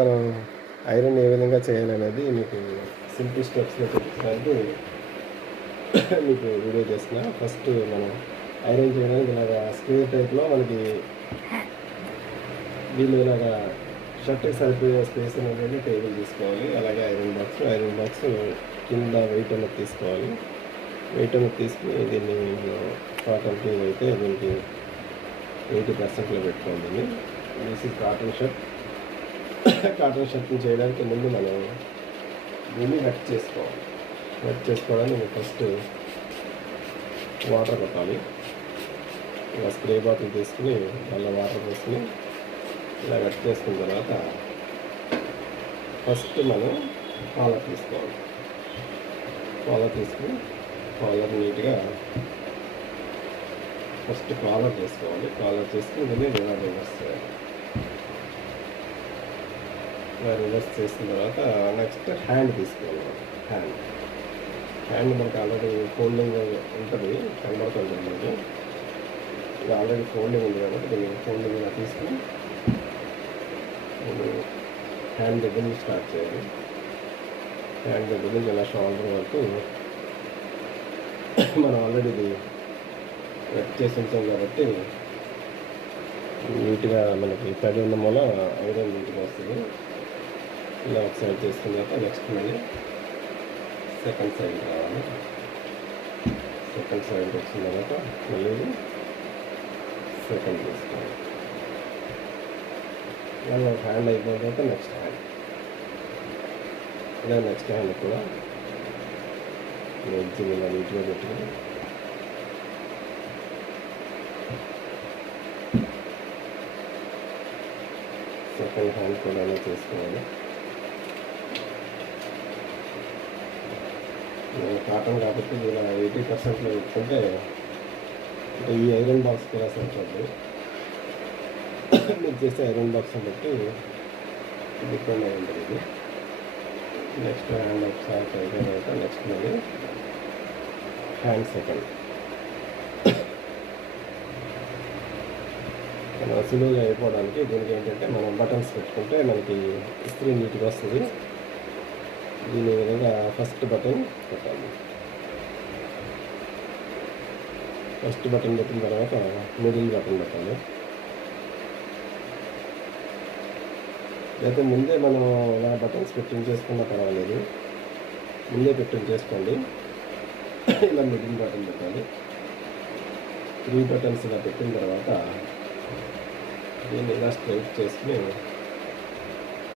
మనం ఐరన్ ఏ విధంగా చేయాలనేది మీకు సింపుల్ స్టెప్స్లో చూపించడానికి మీకు వీడియో చేసిన. ఫస్ట్ మనం ఐరన్ చేయడానికి ఇలాగా స్క్వేర్ టైప్లో మనకి వీళ్ళు ఇలాగా షర్ట్కి సరిపోయే స్పేస్ అనేది టేబుల్ తీసుకోవాలి. అలాగే ఐరన్ బాక్స్ కింద వెయిట్ అనేది తీసుకోవాలి. వెయిట్ అనేది తీసుకుని దీన్ని కాటన్కి అయితే దీనికి 80%లో పెట్టుకోండి. This is cotton shirt. Cotton షర్ట్ని చేయడానికి ముందు మనం దీన్ని వెట్ చేసుకోవాలి. వెట్ చేసుకోవడానికి ఫస్ట్ వాటర్ కొట్టాలి. ఇలా స్ప్రే బాటిల్ తీసుకుని మళ్ళీ వాటర్ పోసుకుని ఇలా వెట్ చేసుకున్న తర్వాత ఫస్ట్ మనం కాలర్ తీసుకోవాలి. కాలర్ తీసుకుని కాలర్ నీట్గా ఫస్ట్ కాలర్ చేసుకోవాలి. కాలర్ చేసుకుని దీన్ని రివర్స్ చేయాలి. రివర్స్ చేసిన తర్వాత నెక్స్ట్ హ్యాండ్ తీసుకోవాలి. హ్యాండ్ మనకు ఆల్రెడీ ఫోల్డింగ్ ఉంటుంది, కనబడుతుంది మనకి. ఇది ఆల్రెడీ ఫోల్డింగ్ ఉంది కాబట్టి దీన్ని ఫోల్డింగ్ ఇలా తీసుకుని హ్యాండ్ దగ్గర నుంచి స్టార్ట్ చేయాలి. హ్యాండ్ దగ్గర నుంచి ఇలా షోల్డర్ వరకు మనం ఆల్రెడీ ఇది వెట్ చేసి ఉంచాం కాబట్టి నీట్గా మనకి తడి ఉన్న మూల ఐరన్ నీట్గా వస్తుంది. ఇలా ఒక సైడ్ చేసుకున్న తర్వాత నెక్స్ట్ మళ్ళీ సెకండ్ సైడ్ రావాలి. సెకండ్ సైడ్ వచ్చిన తర్వాత మళ్ళీ సెకండ్ తీసుకోవాలి. ఇలా ఒక హ్యాండ్ అయిపోయిన తర్వాత నెక్స్ట్ హ్యాండ్, ఇలా నెక్స్ట్ హ్యాండ్ కూడా ఎడ్జింగ్ ఇలా నీట్గా పెట్టుకుని సెకండ్ హ్యాండ్ కూడా అలా చేసుకోవాలి. కాటన్ కాబట్టి ఇలా 80%లో పెట్టుకుంటే అంటే ఈ ఐరన్ బాక్స్ కూడా సరిపోతుంది. మీరు చేసే ఐరన్ బాక్స్ బట్టి డిపెండ్ అయి ఉంటుంది ఇది. నెక్స్ట్ హ్యాండ్ ఒకసారి అయిపోయిన తర్వాత నెక్స్ట్ మళ్ళీ హ్యాండ్ సెకండ్. మనం సులువుగా అయిపోవడానికి దీనికి ఏంటంటే మనం బటన్స్ పెట్టుకుంటే మనకి ఇస్త్రీ నీట్గా వస్తుంది. దీని విధంగా ఫస్ట్ బటన్ పెట్టాలి. ఫస్ట్ బటన్ పెట్టిన తర్వాత మిడిల్ బటన్ పెట్టాలి. లేకపోతే ముందే మనం ఇలా బటన్స్ పెట్టించేసుకున్నా పర్వాలేదు, ముందే పెట్టించేసుకోండి. ఇలా మిడిల్ బటన్ పెట్టాలి. 3 బటన్స్ ఇలా పెట్టిన తర్వాత దీన్ని ఇలా స్ట్రైట్ చేసుకుని